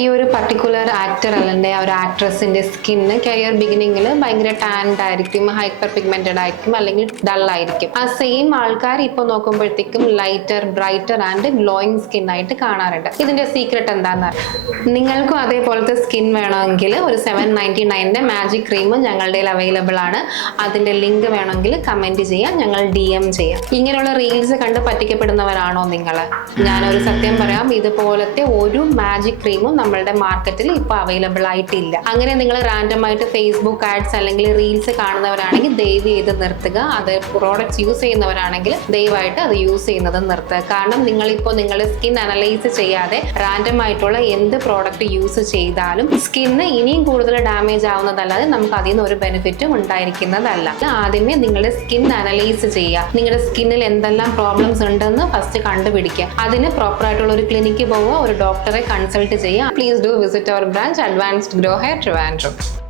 ഈ ഒരു particular actor അല്ലെങ്കിൽ ആ ഒരു ആക്ട്രസിന്റെ സ്കിന്ന് കരിയർ ബിഗിനിങ്ങിൽ ഭയങ്കര ടാൻഡ് ആയിരിക്കും, ഹൈപ്പർ പിഗ്മെന്റഡ് ആയിരിക്കും, അല്ലെങ്കിൽ ഡൾ ആയിരിക്കും. ആ സെയിം ആൾക്കാർ ഇപ്പോൾ നോക്കുമ്പോഴത്തേക്കും lighter, brighter and glowing skin ആയിട്ട് കാണാറുണ്ട്. ഇതിന്റെ സീക്രട്ട് എന്താണെന്ന് നിങ്ങൾക്കും അതേപോലത്തെ സ്കിൻ വേണമെങ്കിൽ ഒരു 799 മാജിക് ക്രീം ഞങ്ങളുടെ അവൈലബിൾ ആണ്. അതിന്റെ ലിങ്ക് വേണമെങ്കിൽ കമന്റ് ചെയ്യാം, ഞങ്ങൾ DM ചെയ്യാം. ഇങ്ങനെയുള്ള റീൽസ് കണ്ട് പറ്റിക്കപ്പെടുന്നവരാണോ നിങ്ങൾ? ഞാനൊരു സത്യം പറയാം, ഇതുപോലത്തെ ഒരു മാജിക് ക്രീമും നമ്മളുടെ മാർക്കറ്റിൽ ഇപ്പോൾ അവൈലബിൾ ആയിട്ടില്ല. അങ്ങനെ നിങ്ങൾ റാൻഡം ആയിട്ട് ഫേസ്ബുക്ക് ആഡ്സ് അല്ലെങ്കിൽ റീൽസ് കാണുന്നവരാണെങ്കിൽ ദയവ് ചെയ്ത് നിർത്തുക. അത് പ്രോഡക്ട്സ് യൂസ് ചെയ്യുന്നവരാണെങ്കിൽ ദയവായിട്ട് അത് യൂസ് ചെയ്യുന്നത് നിർത്തുക. കാരണം നിങ്ങളിപ്പോൾ നിങ്ങളുടെ സ്കിൻ അനലൈസ് ചെയ്യാതെ റാൻഡം ആയിട്ടുള്ള എന്ത് പ്രോഡക്റ്റ് യൂസ് ചെയ്താലും സ്കിന്ന് ഇനിയും കൂടുതൽ ഡാമേജ് ആവുന്നതല്ലാതെ നമുക്ക് അതിൽ നിന്ന് ഒരു ബെനിഫിറ്റും ഉണ്ടായിരിക്കുന്നതല്ല. ആദ്യമേ നിങ്ങളുടെ സ്കിൻ അനലൈസ് ചെയ്യുക. നിങ്ങളുടെ സ്കിന്നിൽ എന്തെല്ലാം പ്രോബ്ലംസ് ഉണ്ടെന്ന് ഫസ്റ്റ് കണ്ടുപിടിക്കുക. അതിന് പ്രോപ്പർ ആയിട്ടുള്ള ഒരു ക്ലിനിക്ക് പോവുക, ഒരു ഡോക്ടറെ കൺസൾട്ട് ചെയ്യുക. Please do visit our branch, Advanced Grow Hair Trivandrum.